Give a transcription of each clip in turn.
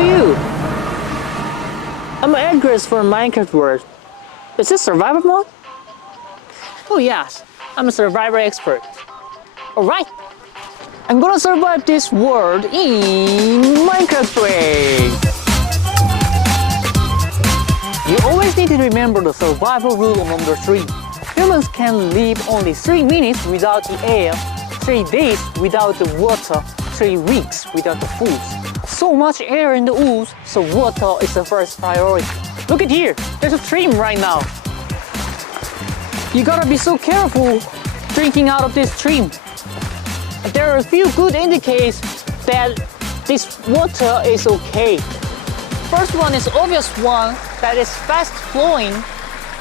are you? I'm Edgar's from Minecraft World. Is this survival mode? Oh yes, I'm a survivor expert. Alright, I'm gonna survive this world in Minecraft way. You always need to remember the survival rule number 3. Humans can live only 3 minutes without the air, 3 days without the water, 3 weeks without the food. So much air in the ooze, so water is the first priority. Look at here, there's a stream right now. You gotta be so careful drinking out of this stream. There are a few good indicators that this water is okay. First one is obvious one that is fast flowing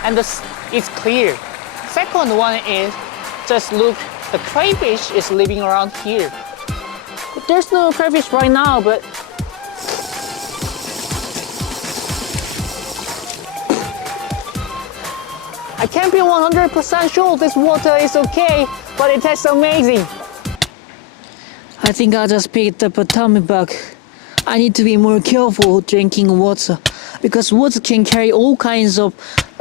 and it's clear. Second one is just look, the crayfish is living around here. There's no crayfish right now, but I can't be 100% sure this water is okay, but it tastes amazing. I think I just picked up a tummy bug. I need to be more careful drinking water because water can carry all kinds of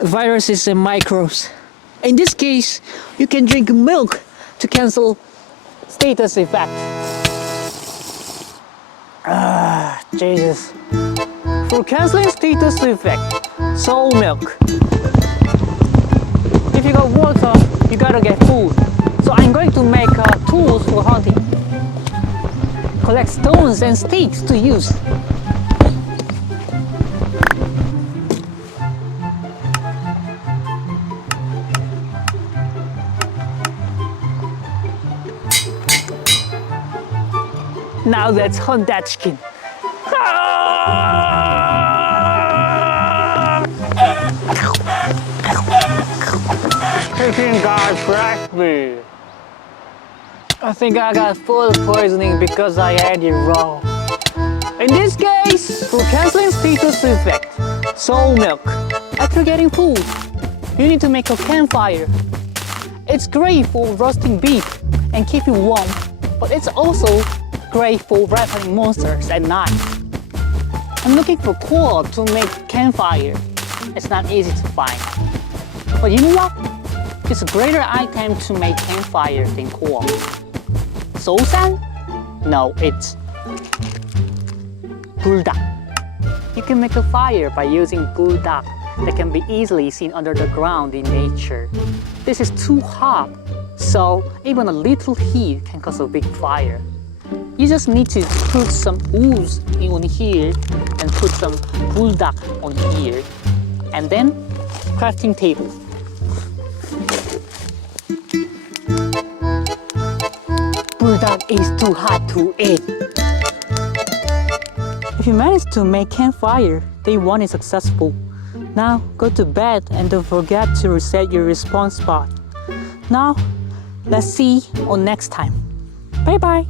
viruses and microbes. In this case, you can drink milk to cancel status effect. Jesus. For canceling status effect, soul milk. If you got water, you gotta get food. So I'm going to make tools for hunting. Collect stones and sticks to use. Now let's hunt that chicken. Chicken got breakfast. I think I got food poisoning because I ate it raw. In this case, for canceling status effect, soul milk. After getting food, you need to make a campfire. It's great for roasting beef and keep you warm, but it's also great for rattling monsters at night. I'm looking for coal to make campfire. It's not easy to find. But you know what? It's a greater item to make campfire than coal. Soul sand? No, it's bulldog. You can make a fire by using bulldog that can be easily seen under the ground in nature. This is too hot, so even a little heat can cause a big fire. You just need to put some ooze on here and put some bulldog on here. And then, crafting table. Bulldog is too hot to eat. If you manage to make campfire, day 1 is successful. Now, go to bed and don't forget to reset your respawn spot. Now, let's see on next time. Bye bye.